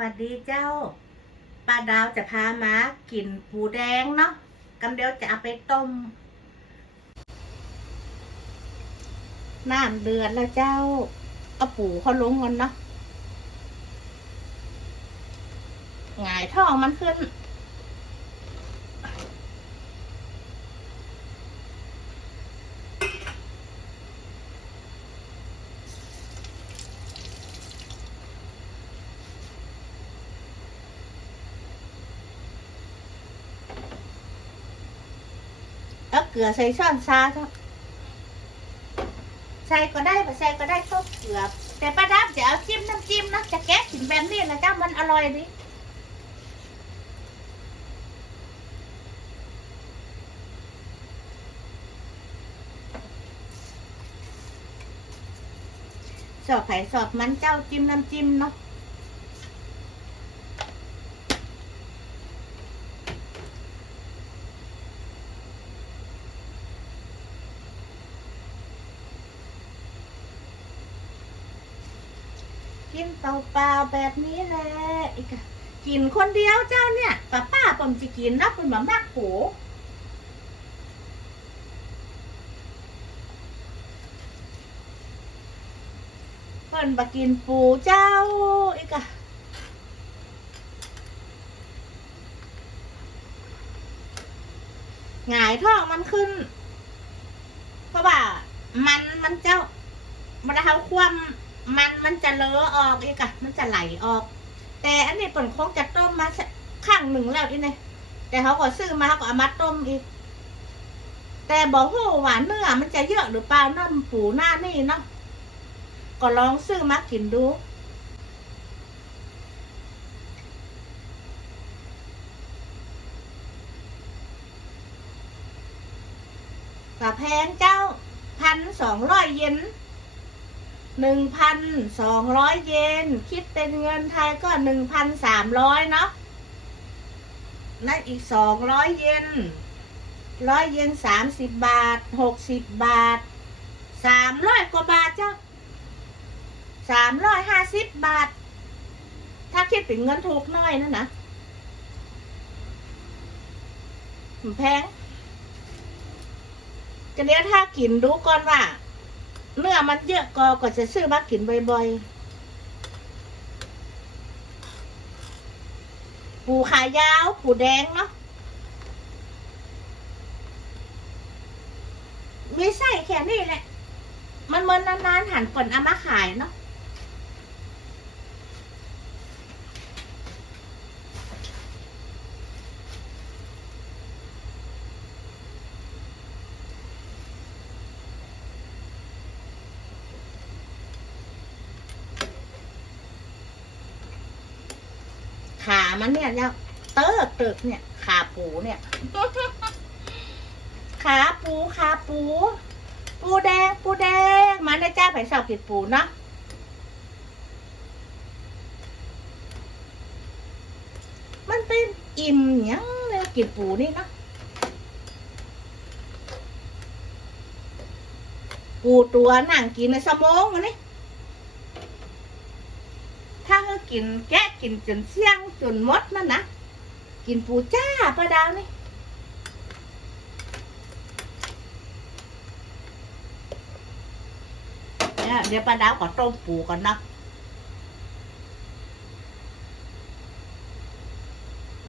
วัสดีเจ้าป้าดาวจะพามากินปูแดงเนาะกำเดียวจะเอาไปต้มน้ำเดือดแล้วเจ้าเอาปูเขาลงกันเนาะหงายท้องมันขึ้น เกลือใส่ช้อนซาเถอะใส่ก็ได้ไม่ใส่ก็ได้ชอบเกลือ แต่ป้าดาจะเอาจิ้มน้ำจิ้มนะจะแกะกินแบบนี้นะเจ้ามันอร่อยดีสอบไผ่สอบมันเจ้าจิ้มน้ำจิ้มเนาะ กินเปล่าๆแบบนี้แหละอีกอะกินคนเดียวเจ้าเนี่ยป้าป้าผมจะกินนะคุณหมามากปูเพิ่นบากินปูเจ้าอีกอะหงายท้องมันขึ้น เพราะว่ามันมันเจ้ามันเอาความ มันมันจะเลอะออกอีกอะมันจะไหลออก แต่อันนี้เปิ่นคงจะต้มมาสักข้างหนึ่งแล้วอีนี่แต่เขาก็ซื้อมาเขาก็เอามาต้มอีก แต่บอกโหหวานเนื้อมันจะเยอะหรือเปล่าน้ำปูหน้านี่เนาะก็ลองซื้อมากินดูกะแพงเจ้าพันสองร้อยเยน หนึ่งพันสองร้อยเยน คิดเป็นเงินไทยก็หนึ่งพันสามร้อยเนาะนั่นอีกสองร้อยเยนร้อยเยนสามสิบบาทหกสิบบาทสามร้อยกว่าบาทเจ้าสามร้อยห้าสิบบาท ถ้าคิดเป็นเงินถูกน้อยนั่นนะแพงจะเนี้ยถ้ากินดูก่อนว่า เนื้อมันเยอะก็ก็จะซื้อมากินบ่อยๆ ปูขายาว ปูแดงเนาะ ไม่ใช่แค่นี้แหละ มันมันนานๆหันผลเอามาขายเนาะ ขามันเนี่ยเนี่ยเติร์กเติร์กเนี่ยขาปูเนี่ย ขาปูขาปู ปูแดงปูแดงมาในจ้าไผ่สาวกิดปูเนาะมันเป็นอิ่มยังเลยกินปูนี่เนาะปูตัวนั่งกินในสมองมันนี่ ถ้าเขากินแกะกินจนเสี่ยงจนมดนั่นนะกินปูจ้าป้าดาวนี่เนี่ยเดี๋ยวป้าดาวขอต้มปูก่อนเนาะ